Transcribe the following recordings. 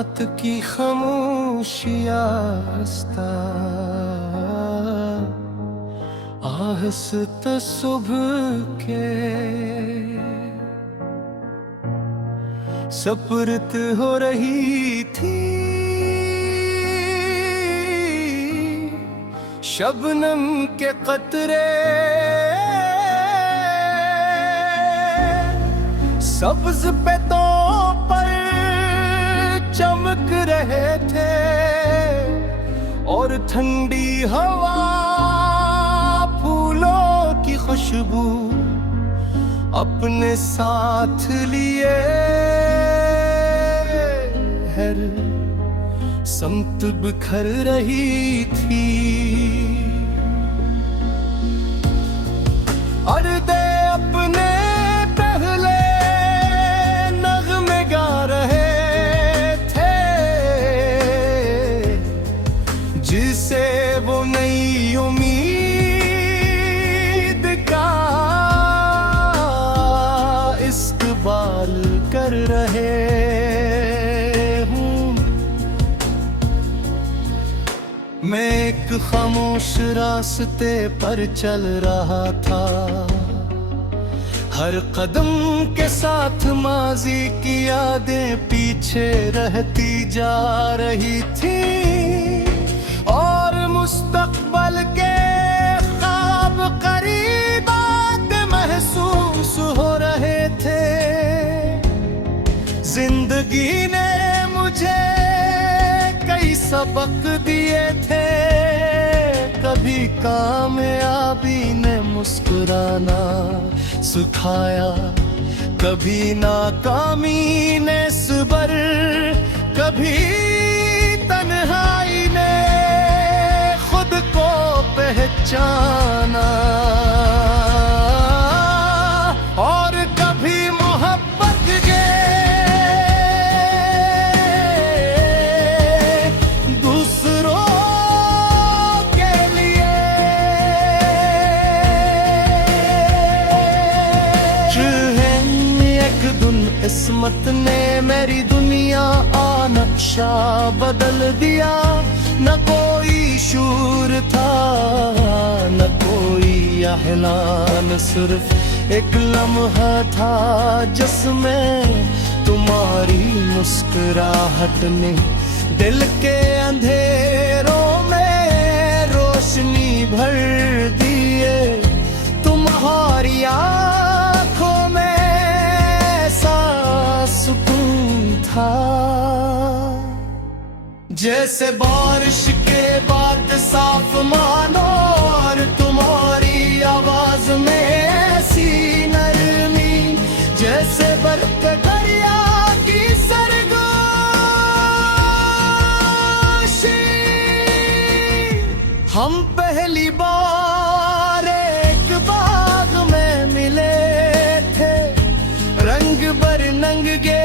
रात की खामोशियाँ हंसता, आहस्ता सुबह के सपुर्द हो रही थी। शबनम के कतरे सब्ज पेड़ों पर चमक रहे थे और ठंडी हवा फूलों की खुशबू अपने साथ लिए हर समत बिखर रही थी। अर्दे अपने पहले नगमे गा रहे थे, जिसे वो नई उम्मीद का इस्तकबाल कर रहे। मैं एक खामोश रास्ते पर चल रहा था, हर कदम के साथ माजी की यादें पीछे रहती जा रही थी और मुस्तकबल के ख्वाब करीब आते महसूस हो रहे थे। जिंदगी ने मुझे कई सबक दिए थे, कभी कामयाबी ने मुस्कुराना सिखाया, कभी नाकामी ने सबर, कभी तन्हाई ने खुद को पहचाना, और कभी मोहब्बत के किस्मत ने मेरी दुनिया आ नक्शा बदल दिया। न कोई शूर था न कोई एहलान, सिर्फ एक लम्हा था जिसमें तुम्हारी मुस्कुराहट ने दिल के अंधेरों में रोशनी भर दिए। तुम्हारी आँखों में सुकून था जैसे बारिश के बाद साफ मानो, और तुम्हारी आवाज में ऐसी नरमी जैसे बर्फ दरिया की सरगोशी। हम पहली बार एक बाग में मिले थे, रंग बरंगे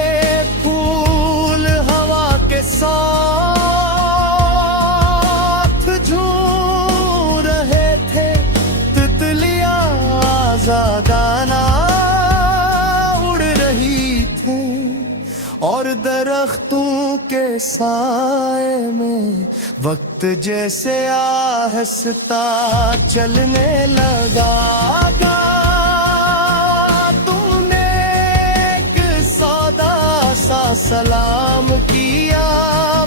फूल हवा के साथ झूम रहे थे। तितलियां आज़ादाना उड़ रही थी और दरख्तों के साए में वक्त जैसे आहिस्ता चलने लगा। सलाम किया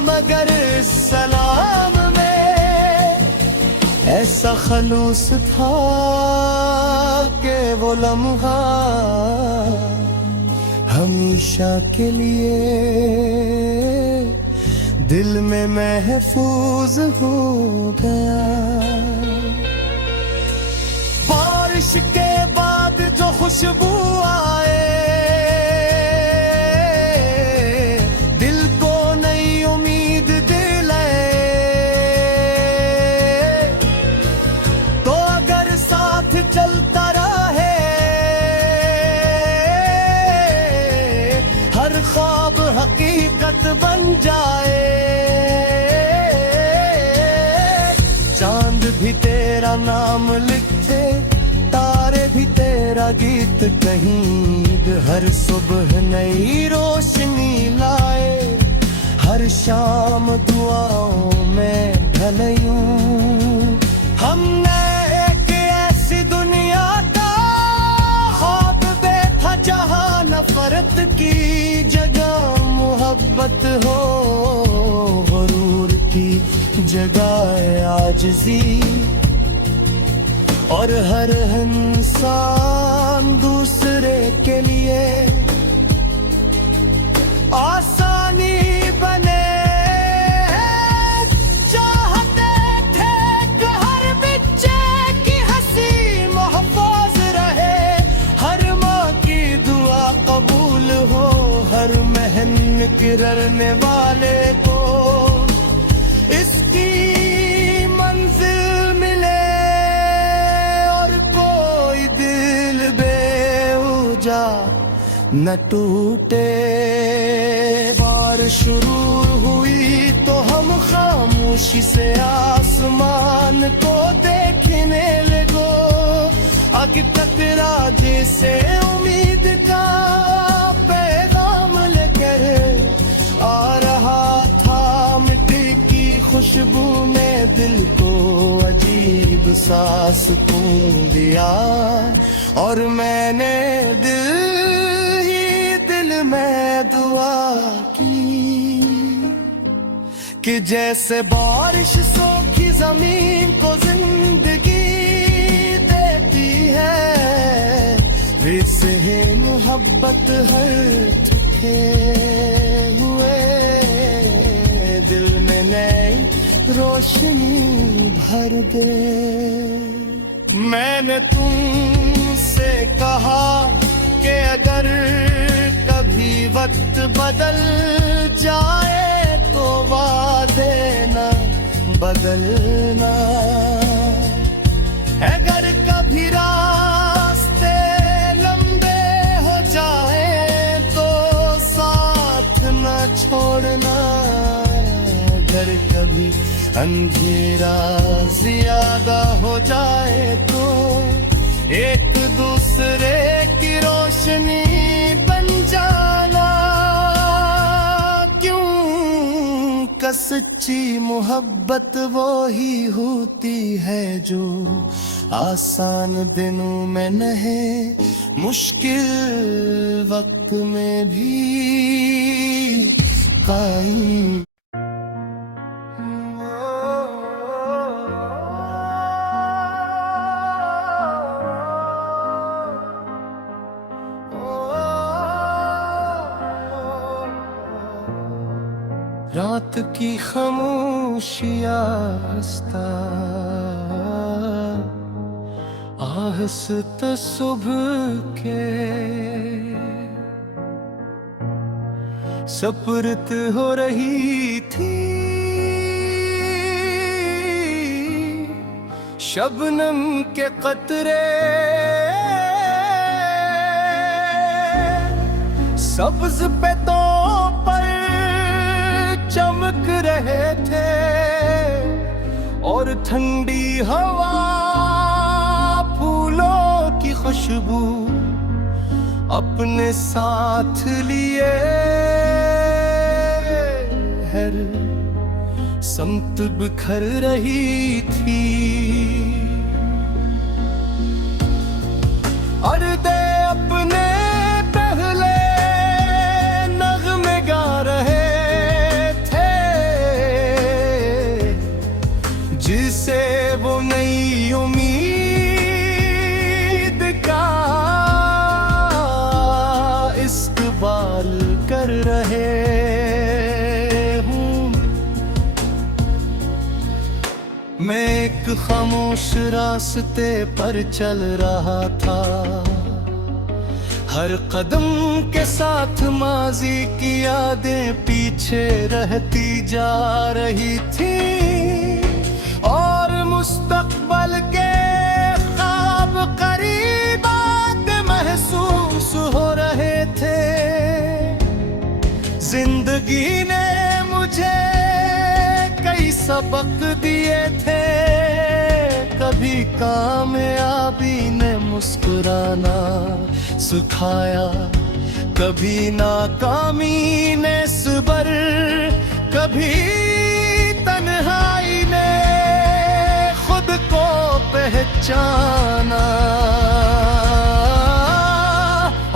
मगर सलाम में ऐसा खलूस था कि वो लम्हा हमेशा के लिए दिल में महफूज हो गया। बारिश के बाद जो खुशबू आए, हकीकत बन जाए। चांद भी तेरा नाम लिखे, तारे भी तेरा गीत कहीं, हर सुबह नई रोशनी लाए, हर शाम दुआओं में ढले यूं। हमने एक ऐसी दुनिया का ख्वाब देखा जहां नफरत की जगह मोहब्बत हो, गुरूर की जगह आजिज़ी, और हर इंसान दूसरे के लिए आसानी बने। चाहते थे कि हर बच्चे की हंसी महफूज रहे, हर माँ की दुआ कबूल हो, हर मेहनत करने वाले को इसकी मंजिल मिले, और कोई दिल बेवजह न टूटे। बारिश शुरू हुई तो हम खामोशी से आसमान को देखने लगो, आगे टकरा जैसे उम्मीद का पैगाम लेकर आ रहा था। मिट्टी की खुशबू ने दिल को अजीब सा सुकून दिया, और मैंने दिल में दुआ की कि जैसे बारिश सूखी जमीन को जिंदगी देती है, वैसे ही मोहब्बत हर टूटे हुए दिल में नई रोशनी भर दे। मैंने तुमसे कहा कि अगर कभी वक्त बदल जाए तो वादे न बदलना, अगर कभी रास्ते लंबे हो जाए तो साथ न छोड़ना, अगर कभी अंधेरा ज्यादा हो जाए तो एक दूसरे की रोशनी बन जाना। क्यों का सच्ची मोहब्बत वो ही होती है जो आसान दिनों में नहीं, मुश्किल वक्त में भी कायम। रात की खामोशियां आहिस्ता आहिस्ता सुबह के सपुर्द हो रही थी। शबनम के कतरे सब्ज पेतों पर चमक रहे थे, और ठंडी हवा फूलों की खुशबू अपने साथ लिए हर समत बिखर रही थी। और दे अपने पहले नगमे गा रहे थे, जिसे वो नई उम्मीद का इस्तकबाल कर रहे हूँ। मैं एक खामोश रास्ते पर चल रहा था, हर कदम के साथ माजी की यादें पीछे रहती जा रही थी, और मुस्तकबल के ख्वाब करीब आते महसूस हो रहे थे। जिंदगी ने मुझे कई सबक दिए थे, कभी कामयाबी ने मुस्कुराना सिखाया, कभी नाकामी ने सब्र कभी तन्हाई ने खुद को पहचाना,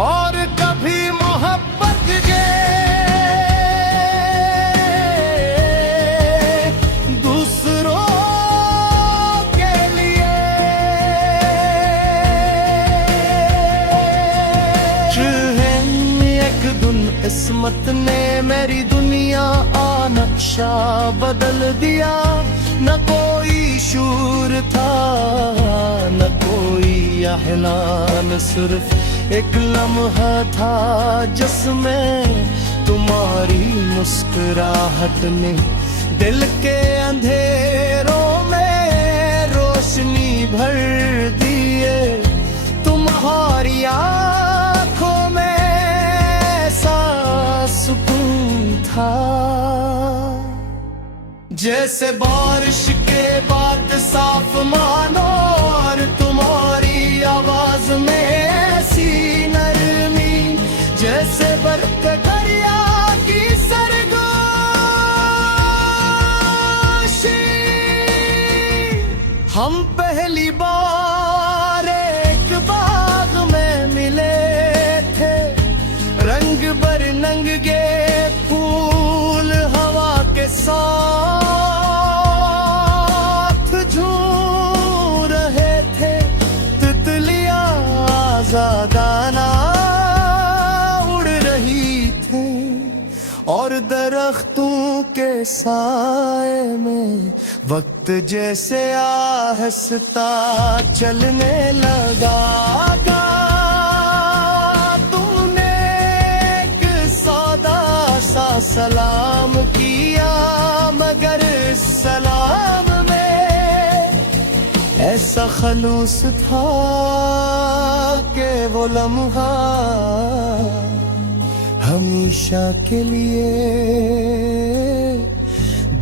और कभी मोहब्बत के दूसरों के लिए। एक दिन किस्मत ने मेरी दुनिया नक्शा बदल दिया। न कोई शूर था न कोई एहलान, सिर्फ एक लम्हा था जिसमें तुम्हारी मुस्कुराहट ने दिल के अंधेरों में रोशनी भर दिए। तुम्हारी आंखों में ऐसा सुकून था जैसे बारिश के बाद साफ मानो, और तुम्हारी आवाज में ऐसी नरमी जैसे बरक दरिया की सरगोशी। हम पहली बार एक बाग में मिले थे, रंग बरंगे फूल हवा के साथ झूम रहे थे। तितलियां आजादाना उड़ रही थी, और दरख्तों के साए में वक्त जैसे आहिस्ता चलने लगा। सलाम किया मगर सलाम में ऐसा खलूस था कि वो लम्हा हमेशा के लिए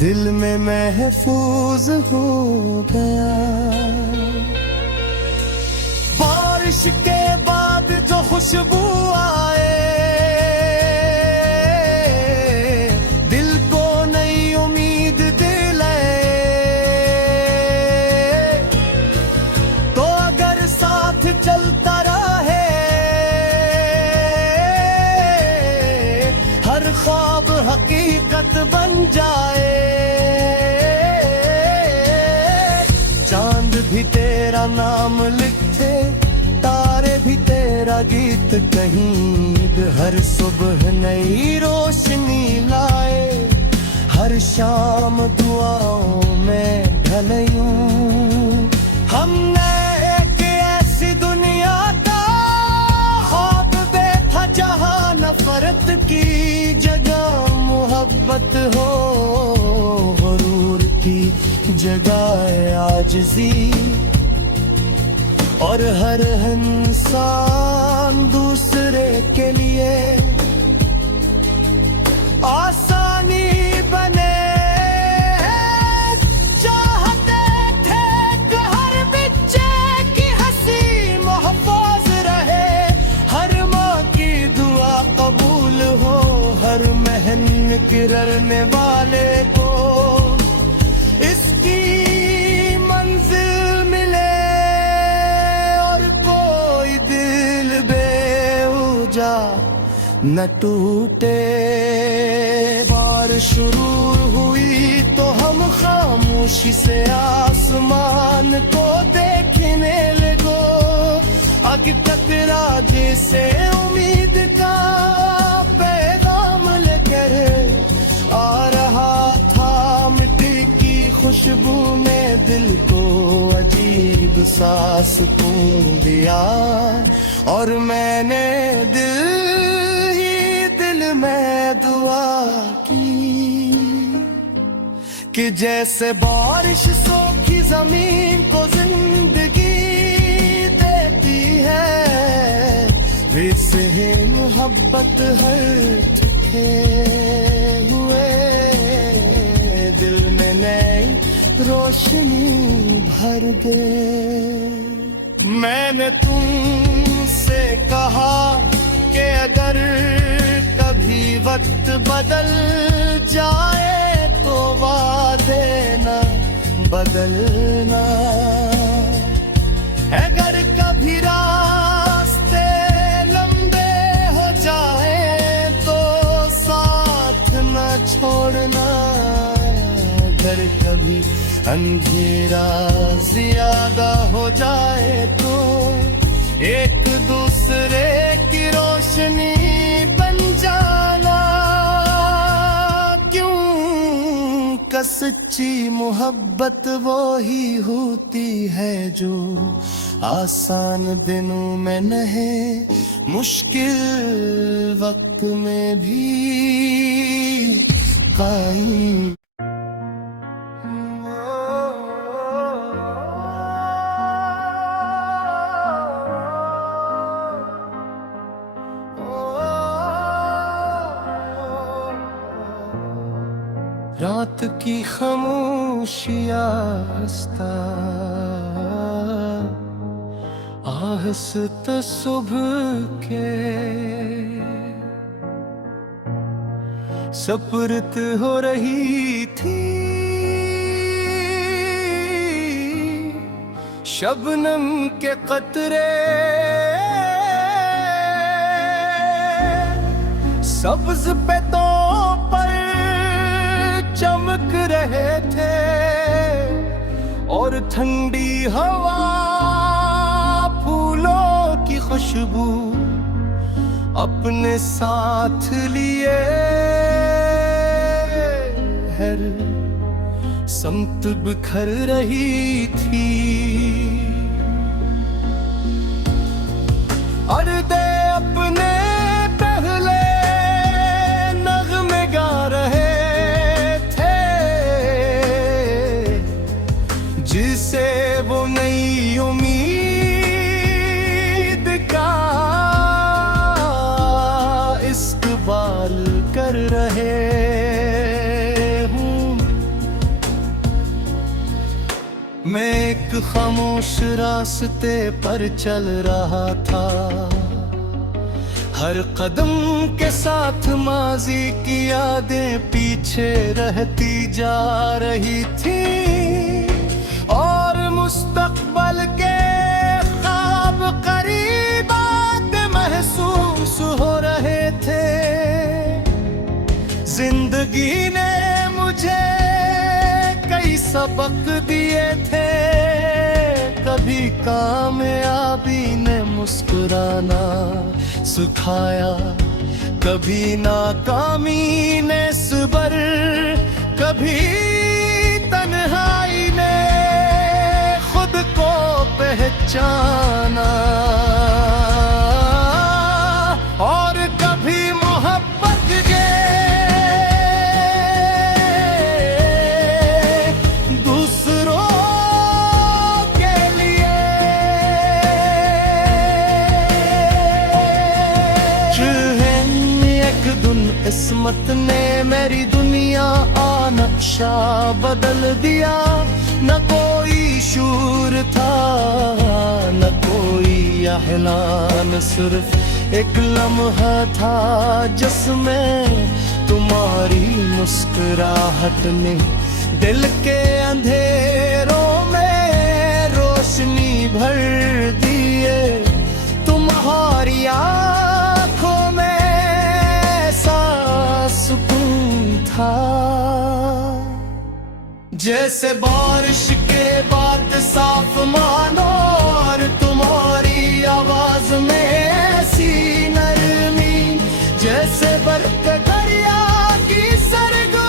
दिल में महफूज हो गया। बारिश के बाद जो खुशबू आए, ख्वाब हकीकत बन जाए। चांद भी तेरा नाम लिखे, तारे भी तेरा गीत कहीं, हर सुबह नई रोशनी लाए, हर शाम दुआओं में ढलयूं। हमने एक ऐसी दुनिया का ख्वाब देखा जहां नफरत की जगह मोहब्बत हो, गुरूर की जगह आजिज़ी, और हर इंसान दूसरे के लिए आसानी बने। चाहते थे कि हर बच्चे की हंसी महफूज रहे, हर माँ की दुआ कबूल हो, हर मेहनत करने वाले को इसकी मंजिल मिले, और कोई दिल बेवजह न टूटे। बारिश शुरू हुई तो हम खामोशी से आसमान को देखने लगो, आगे टकरा जैसे उम्मीद का पैगाम लेकर आ रहा था। मिट्टी की खुशबू ने दिल को अजीब सा सुकून दिया, और मैंने दिल में दुआ की कि जैसे बारिश सूखी जमीन को जिंदगी देती है, वैसे ही मोहब्बत हर टूटे हुए दिल में नई रोशनी भर दे। मैंने तुमसे कहा कि अगर कभी वक्त बदल जाए बदलना। अगर कभी रास्ते लंबे हो जाए तो साथ न छोड़ना। अगर कभी अंधेरा ज्यादा हो जाए तो एक दूसरे की रोशनी बन जाना। क्यों सच्ची मोहब्बत वो ही होती है जो आसान दिनों में नहीं, मुश्किल वक्त में भी कायम। रात की खामोशियाँ हंसता आहस्ता सुबह के सपुर्द हो रही थी। शबनम के कतरे सब्ज पेड़ों पर चमक रहे थे और ठंडी हवा फूलों की खुशबू अपने साथ लिए हर समत बिखर रही थी। और दे अपने पहले नगमे गा रहे जिसे वो नई उम्मीद का इस्तकबाल कर रहे हूँ। मैं एक खामोश रास्ते पर चल रहा था, हर कदम के साथ माजी की यादें पीछे रहती जा रही थी और मुस्तकबल के ख्वाब करीब आते महसूस हो रहे थे। जिंदगी ने मुझे कई सबक दिए थे, कभी कामयाबी ने मुस्कुराना सिखाया, कभी नाकामी ने सब्र, कभी तन्हाई ने खुद को पहचाना और कभी मोहब्बत के दूसरों के लिए एक दिन किस्मत ने मेरी दुनिया नक्शा बदल दिया। न कोई शूर था न कोई एहलान, सिर्फ एक लम्हा था जिसमें तुम्हारी मुस्कुराहट ने दिल के अंधेरों में रोशनी भर दिए। तुम्हारी आँखों में ऐसा सुकून था जैसे बारिश के बाद साफ मानो, और तुम्हारी आवाज में ऐसी नरमी जैसे बरक दरिया की सरगोशी।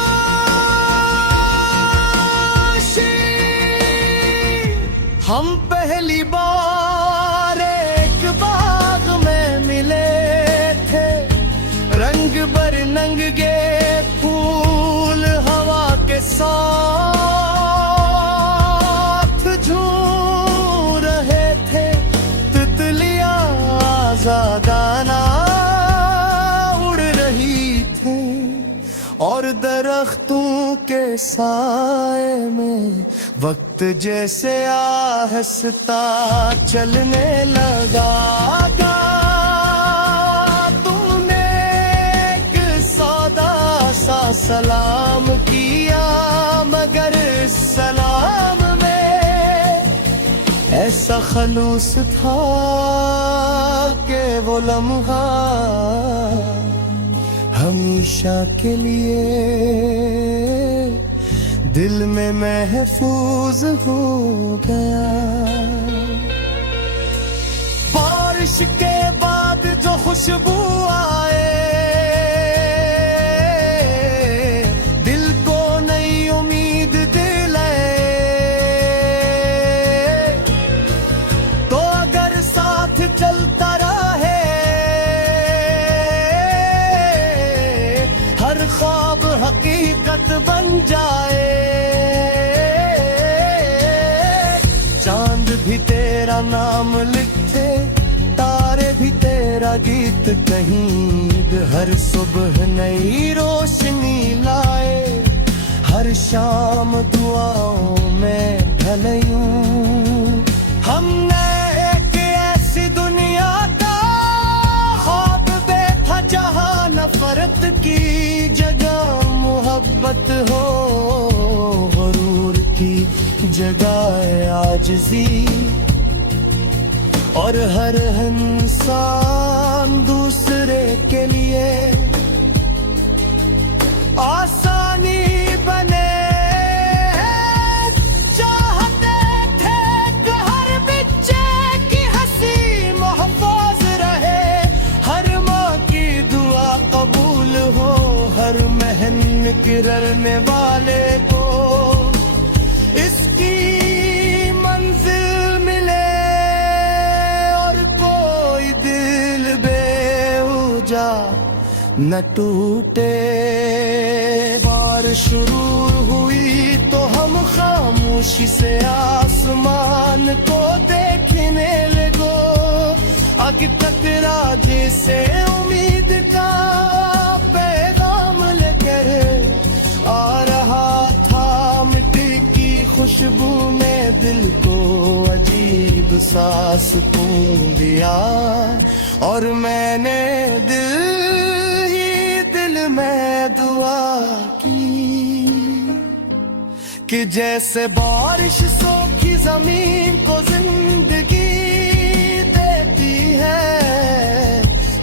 हम पहली बार एक बाग में मिले थे, रंग बरंगे फूल हवा के साथ झूम रहे थे। तितलियां आज़ादाना उड़ रही थी और दरख्तों के साए में वक्त जैसे आहिस्ता चलने लगा। सलाम किया मगर सलाम खलूस था कि वो लम्हा हमेशा के लिए दिल में महफूज हो गया। बारिश के बाद जो खुशबू आए, दिल को नई उम्मीद दिलाए, तो अगर साथ चलता रहे हर ख्वाब हकीकत बन जाए। चांद भी तेरा नाम लिखे, तारे भी तेरा गीत कहीं, हर सुबह नई रोशनी लाए, हर शाम दुआओं में ढले यूं। हमने एक ऐसी दुनिया का ख्वाब देखा जहां नफरत की जगह मोहब्बत हो, गुरूर की जगह आजिज़ी, और हर इंसान दूसरे के लिए आसानी बने। चाहते थे कि हर बच्चे की हंसी महफूज रहे, हर माँ की दुआ कबूल हो, हर मेहनत करने वाले को इसकी मंजिल मिले, न टूटे। बारिश शुरू हुई तो हम खामोशी से आसमान को देखने लगो, आगे टकरा जैसे उम्मीद का पैगाम लेकर आ रहा था। मिट्टी की खुशबू ने दिल को अजीब सा सुकून दिया, और मैंने दिल में दुआ की कि जैसे बारिश सूखी जमीन को जिंदगी देती है,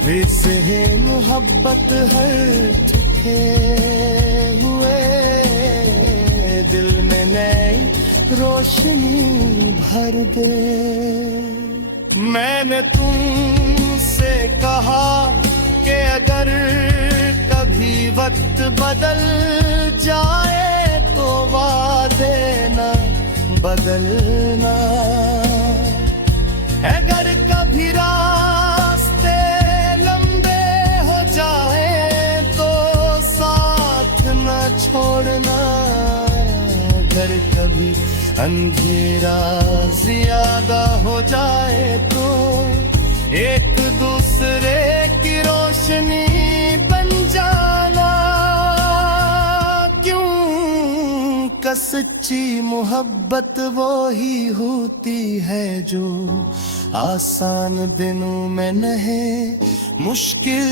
वैसे ही मोहब्बत हर टूटे हुए दिल में नई रोशनी भर दे। मैंने तुमसे कहा कि अगर कभी वक्त बदल जाए तो वादे न बदलना, अगर कभी रास्ते लंबे हो जाए तो साथ न छोड़ना, अगर कभी अंधेरा ज्यादा हो जाए तो एक दूसरे की रोशनी बन जाना। क्यों का सच्ची मोहब्बत वो ही होती है जो आसान दिनों में नहीं, मुश्किल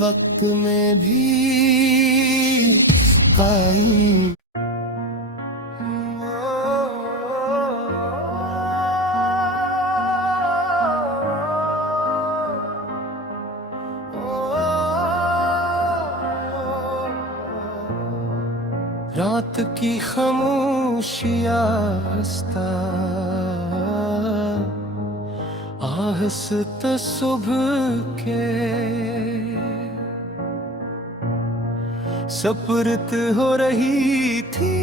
वक्त में भी कायम। रात की खामोशियाँ हंसता आहस्ता सुबह के सपुर्द हो रही थी।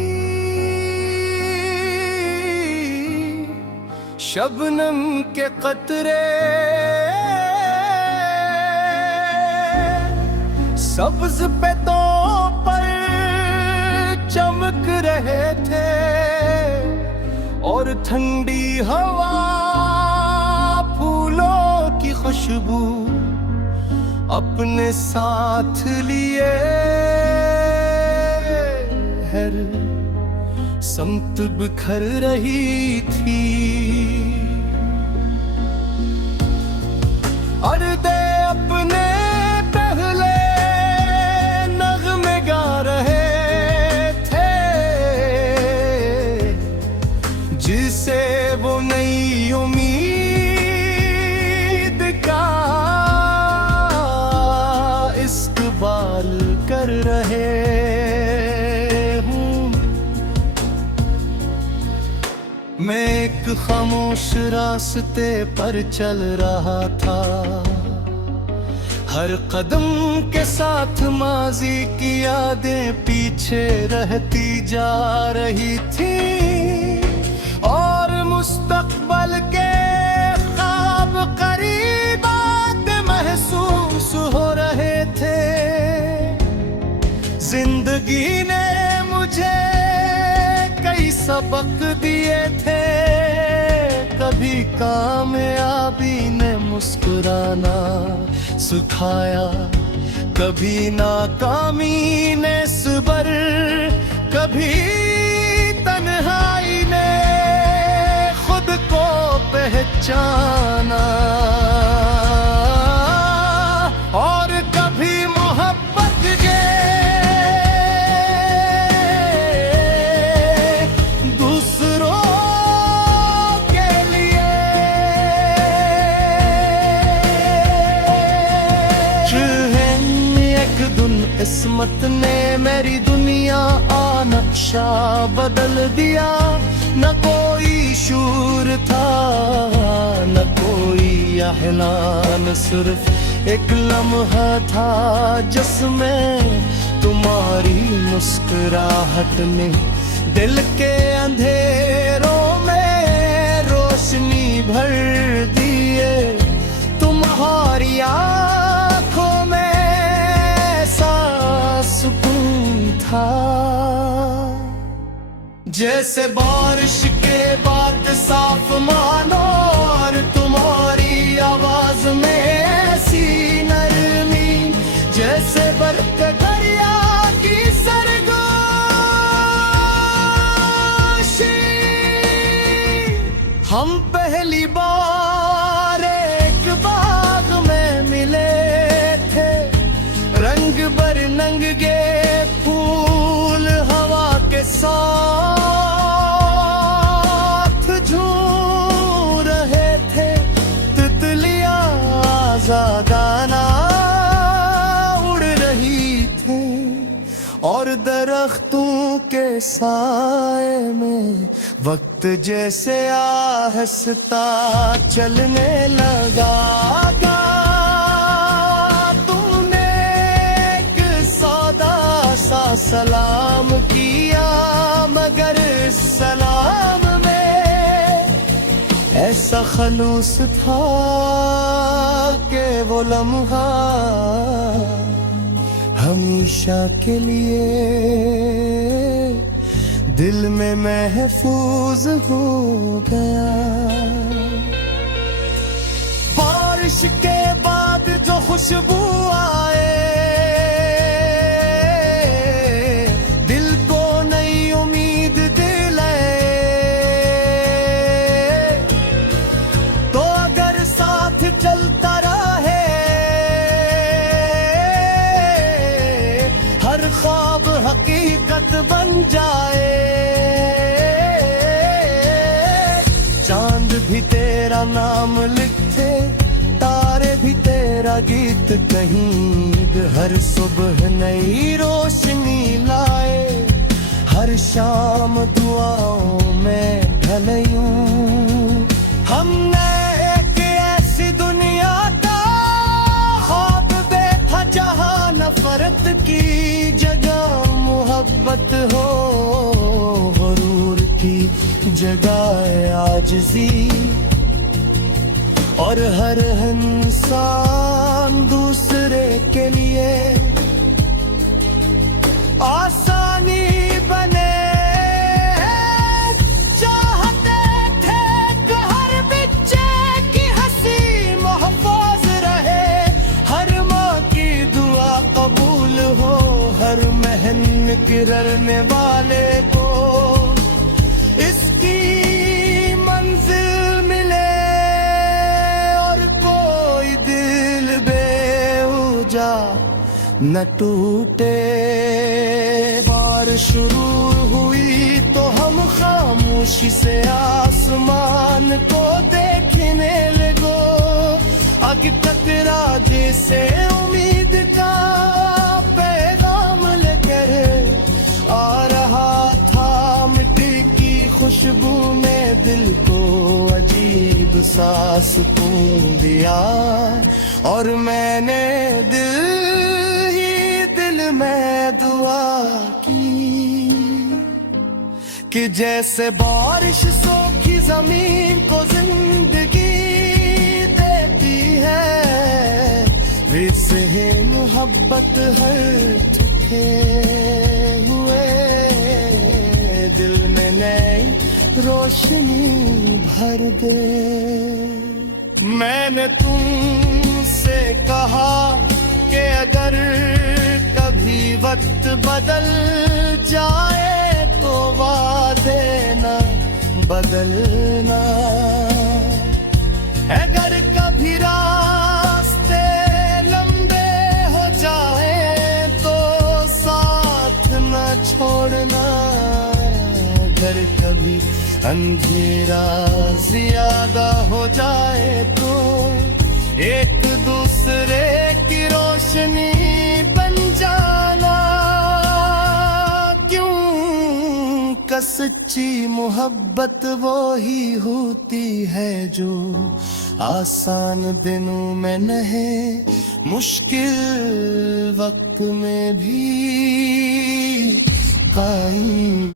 शबनम के कतरे सब्ज पेड़ों पर चमक रहे थे, और ठंडी हवा फूलों की खुशबू अपने साथ लिए हर समत बिखर रही थी। और दे अपने पहले नगमे गा रहे थे, जिसे वो नई एक खामोश रास्ते पर चल रहा था। हर कदम के साथ माजी की यादें पीछे रहती जा रही थी और मुस्तकबल के ख्वाब करीब आते महसूस हो रहे थे। जिंदगी ने मुझे कई सबक दिए थे, कभी कामयाबी ने मुस्कुराना सिखाया, कभी नाकामी ने सबर, कभी तन्हाई ने खुद को पहचाना, और कभी मोहब्बत के दूसरों के लिए एक दिन किस्मत ने मेरी दुनिया नक्शा बदल दिया। न कोई शूर था न कोई एहसान, सिर्फ एक लम्हा था जिसमें तुम्हारी मुस्कुराहट ने दिल के अंधेरों में रोशनी भर दिए। तुम्हारी आंखों में ऐसा सुकून था जैसे बारिश के बाद साफ मानो, और तुम्हारी आवाज में ऐसी नरमी जैसे बरक दरिया की सरगोशी। हम पहली बार एक बाग में मिले थे, रंग बरंगे फूल हवा के साथ झूम रहे थे। तितलियां आज़ादाना उड़ रही थी और दरख्तों के साए में वक्त जैसे आहिस्ता चलने लगा। तुमने एक सादा सा सलाम किया, मगर सलाम में ऐसा खलूस था कि वो लम्हा हमेशा के लिए दिल में महफूज हो गया। बारिश के बाद जो खुशबू आए, दिल को नई उम्मीद दिलाए, तो अगर साथ चलता रहे हर ख्वाब हकीकत बन जाए। चांद भी तेरा नाम लिखे, तारे भी तेरा गीत कहीं, हर सुबह नई रोशनी लाए, हर शाम दुआओं में ढले यूं। हमने एक ऐसी दुनिया का ख्वाब देखा जहां नफरत की जगह मोहब्बत हो, गुरूर की जगह आजिज़ी, और हर इंसान दूसरे के लिए आसानी बने। चाहते थे कि हर बच्चे की हंसी महफूज रहे, हर माँ की दुआ कबूल हो, हर मेहनत करने वाले को इसकी मंजिल मिले, न टूटे। बारिश शुरू हुई तो हम खामोशी से आसमान को देखने लगो, आगे टकरा जैसे उम्मीद का पैगाम लेकर आ रहा था। मिट्टी की खुशबू में दिल को अजीब सा सुकून दिया, और मैंने दिल ही दिल में दुआ की कि जैसे बारिश सोखी जमीन को जिंदगी देती है, वैसे ही मोहब्बत हर टूटे हुए दिल में नई रोशनी भर दे। मैंने तुमसे कहा कि अगर कभी वक्त बदल जाए तो वादे न बदलना, अगर कभी रास्ते लंबे हो जाए तो साथ न छोड़ना, अगर कभी अंधेरा ज्यादा हो जाए तो एक दूसरे की रोशनी बन जाना। क्यों का सच्ची मोहब्बत वो ही होती है जो आसान दिनों में नहीं, मुश्किल वक्त में भी कायम